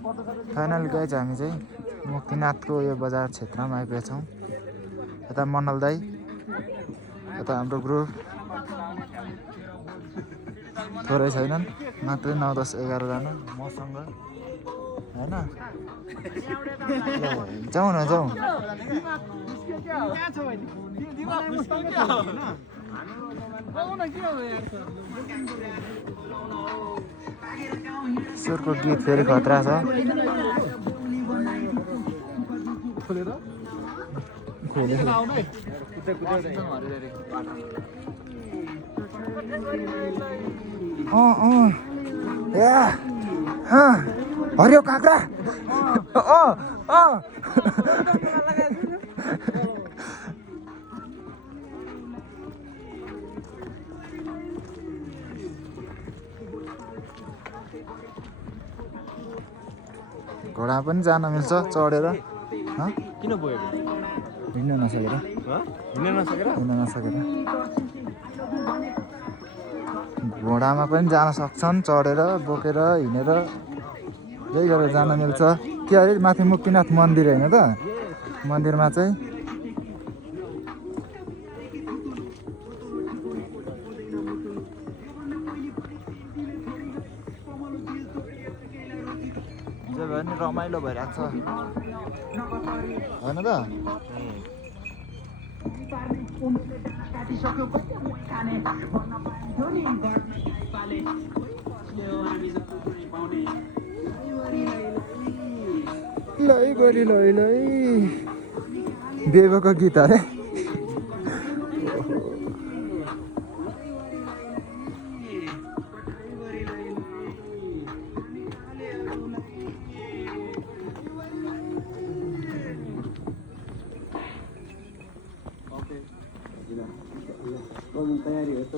Final guys हामी चाहिँ मुक्तिनाथको यो बजार क्षेत्रमा आइपुगेका छौँ। यता मनल दाई, यता हाम्रो ग्रुप थोरै छैनन्, मात्रै 9, 10, 11 जना मसँग होइन। जाउँ न जाउँ। ईश्वरको गीत फेरि खतरा छ। हरियो काँक्रा। घोडा पनि जान मिल्छ चढेर। किन बोकेको? हिँड्न नसकेर। हिँड्न नसकेर घोडामा पनि जान सक्छन्, चढेर बोकेर हिँडेर यही गरेर जान मिल्छ। के अरे माथि मुक्तिनाथ मन्दिर होइन त, मन्दिरमा चाहिँ जे भयो नि रमाइलो भइरहेको छ होइन त। लै गोरी लै लै देवको गीत अरे। तयारी हो त।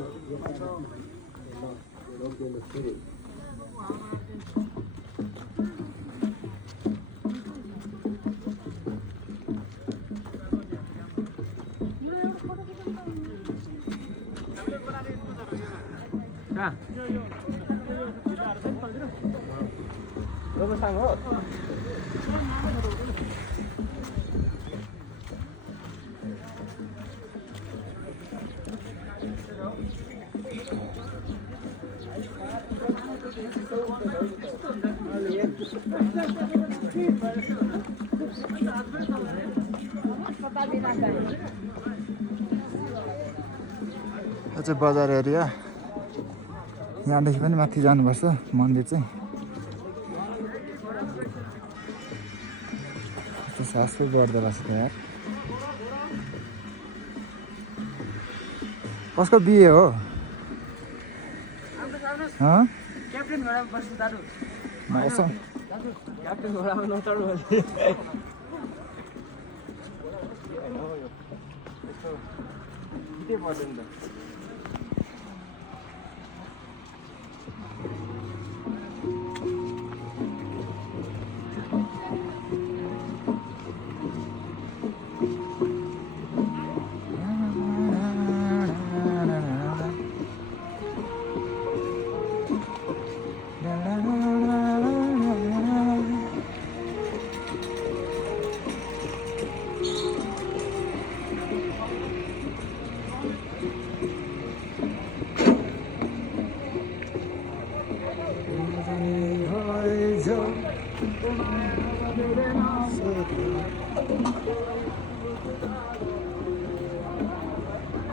यो चाहिँ बजार एरिया। यहाँदेखि पनि माथि जानुपर्छ मन्दिर चाहिँ। कस्तो सासै बढ्दो रहेछ त यार। कसको बिहे हो? क्याप्टेन घोडामा बस्नु दाजु। मौसम क्याप्टेन घोडामा नचढ्नु भने के पर्दैन त।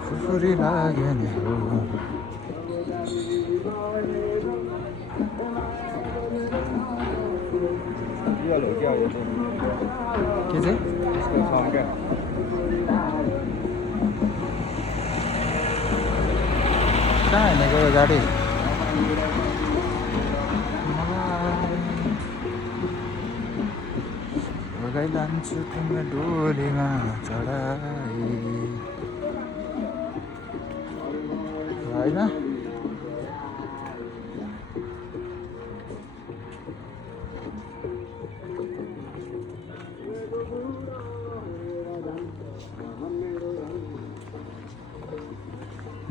फुफुरी लाग्यो नि हो। के चाहिँ कहाँ हिँडेको यो गाडी? लान्छु तिम्रो डोलीमा चढाई होइन।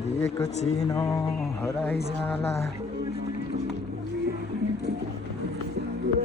दिएको चिनो हराइजाला